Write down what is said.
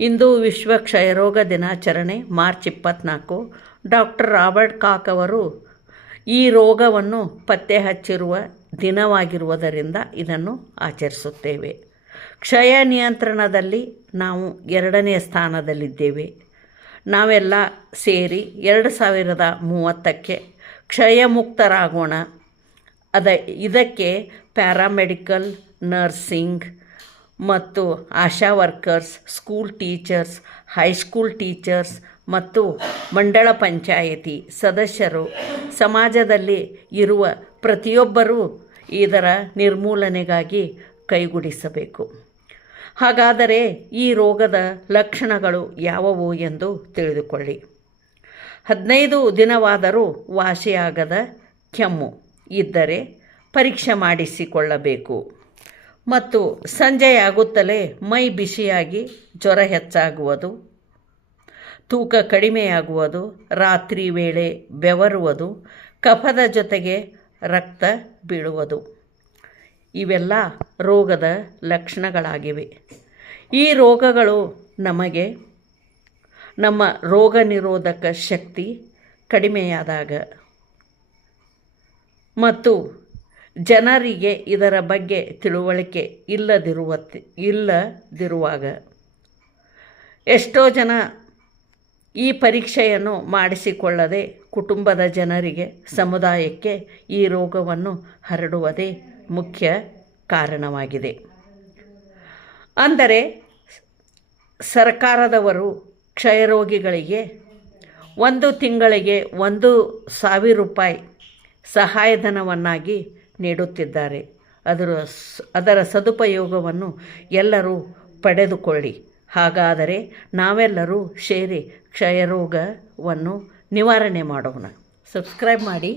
ಇಂದು ವಿಶ್ವ ಕ್ಷಯರೋಗ ದಿನಾಚರಣೆ ಮಾರ್ಚ್ 24. ಡಾಕ್ಟರ್ ರಾಬರ್ಟ್ ಕಾಕ್ ಅವರು ಈ ರೋಗವನ್ನು ಪತ್ತೆ ಹಚ್ಚಿರುವ ದಿನವಾಗಿರುವುದರಿಂದ ಇದನ್ನು ಆಚರಿಸುತ್ತೇವೆ. ಕ್ಷಯ ನಿಯಂತ್ರಣದಲ್ಲಿ ನಾವು 2ನೇ ಸ್ಥಾನದಲ್ಲಿದ್ದೇವೆ. ನಾವೆಲ್ಲ ಸೇರಿ 2030ಕ್ಕೆ ಕ್ಷಯಮುಕ್ತರಾಗೋಣ. ಇದಕ್ಕೆ ಪ್ಯಾರಾಮೆಡಿಕಲ್, ನರ್ಸಿಂಗ್ ಮತ್ತು ASHA workers, school teachers, high school teachers ಮತ್ತು ಮಂಡಳ ಪಂಚಾಯಿತಿ ಸದಸ್ಯರು, ಸಮಾಜದಲ್ಲಿ ಇರುವ ಪ್ರತಿಯೊಬ್ಬರೂ ಇದರ ನಿರ್ಮೂಲನೆಗಾಗಿ ಕೈಗೂಡಿಸಬೇಕು. ಹಾಗಾದರೆ ಈ ರೋಗದ ಲಕ್ಷಣಗಳು ಯಾವುವು ಎಂದು ತಿಳಿದುಕೊಳ್ಳಿ. 15 ದಿನವಾದರೂ ವಾಸಿಯಾಗದ ಕೆಮ್ಮು ಇದ್ದರೆ ಪರೀಕ್ಷೆ ಮಾಡಿಸಿಕೊಳ್ಳಬೇಕು. ಮತ್ತು ಸಂಜೆಯಾಗುತ್ತಲೇ ಮೈ ಬಿಸಿಯಾಗಿ ಜ್ವರ ಹೆಚ್ಚಾಗುವುದು, ತೂಕ ಕಡಿಮೆಯಾಗುವುದು, ರಾತ್ರಿ ವೇಳೆ ಬೆವರುವುದು, ಕಫದ ಜೊತೆಗೆ ರಕ್ತ ಬೀಳುವುದು ಇವೆಲ್ಲ ರೋಗದ ಲಕ್ಷಣಗಳಾಗಿವೆ. ಈ ರೋಗಗಳು ನಮಗೆ ನಮ್ಮ ರೋಗ ನಿರೋಧಕ ಶಕ್ತಿ ಕಡಿಮೆಯಾದಾಗ ಮತ್ತು ಜನರಿಗೆ ಇದರ ಬಗ್ಗೆ ತಿಳುವಳಿಕೆ ಇಲ್ಲದಿರುವಾಗ ಎಷ್ಟೋ ಜನ ಈ ಪರೀಕ್ಷೆಯನ್ನು ಮಾಡಿಸಿಕೊಳ್ಳದೆ ಕುಟುಂಬದ ಜನರಿಗೆ, ಸಮುದಾಯಕ್ಕೆ ಈ ರೋಗವನ್ನು ಹರಡುವುದೇ ಮುಖ್ಯ ಕಾರಣವಾಗಿದೆ. ಅಂದರೆ ಸರ್ಕಾರದವರು ಕ್ಷಯರೋಗಿಗಳಿಗೆ 1 ತಿಂಗಳಿಗೆ 1,000 ರೂಪಾಯಿ ಸಹಾಯಧನವನ್ನಾಗಿ ನೀಡುತ್ತಿದ್ದಾರೆ. ಅದರ ಸದುಪಯೋಗವನ್ನು ಎಲ್ಲರೂ ಪಡೆದುಕೊಳ್ಳಿ. ಹಾಗಾದರೆ ನಾವೆಲ್ಲರೂ ಸೇರಿ ಕ್ಷಯರೋಗವನ್ನು ನಿವಾರಣೆ ಮಾಡೋಣ. ಸಬ್ಸ್ಕ್ರೈಬ್ ಮಾಡಿ.